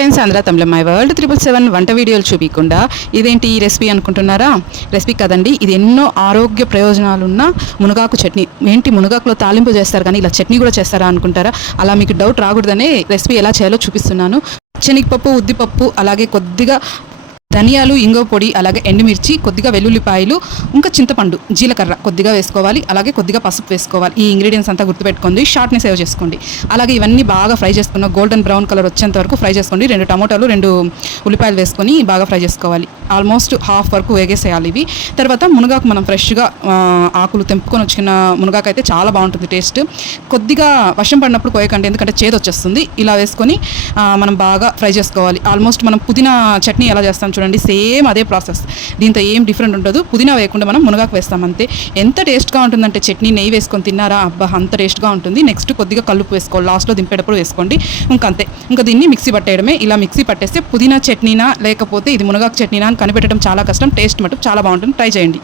Friends, Andhra Tamil my world 777 వంట వీడియోలు చూపించకుండా ఇదేంటి ఈ రెసిపీ అనుకుంటున్నారా? రెసిపీ కదండి, ఇది ఎన్నో ఆరోగ్య ప్రయోజనాలున్న మునగాకు చట్నీ. ఏంటి మునగాకులో తాలింపు చేస్తారు కానీ ఇలా చట్నీ కూడా చేస్తారా అనుకుంటారా? అలా మీకు డౌట్ రాకూడదనే రెసిపీ ఎలా చేయాలో చూపిస్తున్నాను. శనగపప్పు, ఉద్దిపప్పు, అలాగే కొద్దిగా ధనియాలు, ఇంగువ పొడి, అలాగే ఎండుమిర్చి, కొద్దిగా వెల్లుల్లిపాయలు, ఇంకా చింతపండు, జీలకర్ర కొద్దిగా వేసుకోవాలి. అలాగే కొద్దిగా పసుపు వేసుకోవాలి. ఈ ఇంగ్రీడియంట్స్ అంతా గుర్తుపెట్టుకోండి, షార్ట్ని సేవ్ చేసుకోండి. అలాగే ఇవన్నీ బాగా ఫ్రై చేసుకున్న గోల్డెన్ బ్రౌన్ కలర్ వచ్చేంత వరకు ఫ్రై చేసుకోండి. 2 టమోటాలు, 2 ఉల్లిపాయలు వేసుకొని బాగా ఫ్రై చేసుకోవాలి. ఆల్మోస్ట్ హాఫ్ వరకు వేగేసేయాలి ఇవి. తర్వాత మునగాకు మనం ఫ్రెష్గా ఆకులు తెంపుకొని వచ్చిన మునగాకు అయితే చాలా బాగుంటుంది టేస్ట్. కొద్దిగా వర్షం పడినప్పుడు కోయకండి, ఎందుకంటే చేదు వచ్చేస్తుంది. ఇలా వేసుకొని మనం బాగా ఫ్రై చేసుకోవాలి. ఆల్మోస్ట్ మనం పుదీనా చట్నీ ఎలా చేస్తాం చూడండి, సేమ్ అదే ప్రాసెస్. దీంతో ఏం డిఫరెంట్ ఉండదు. పుదీనా వేయకుండా మనం మునగాకు వేస్తాం అంతే. ఎంత టేస్ట్గా ఉంటుందంటే చట్నీ నెయ్యి వేసుకొని తిన్నారా, అబ్బా అంత టేస్ట్గా ఉంటుంది. నెక్స్ట్ కొద్దిగా కల్లుపు వేసుకోవాలి, లాస్ట్లో దింపేటప్పుడు వేసుకోండి. ఇంకంతే. ఇంకా దీన్ని మిక్సీ పట్టేయడమే. ఇలా మిక్సీ పట్టేస్తే పుదీనా చట్నీనా లేకపోతే ఇది మునగాకు చట్నీనా అని కనిపెట్టడం చాలా కష్టం. టేస్ట్ మటుకు చాలా బాగుంటుంది. ట్రై చేయండి.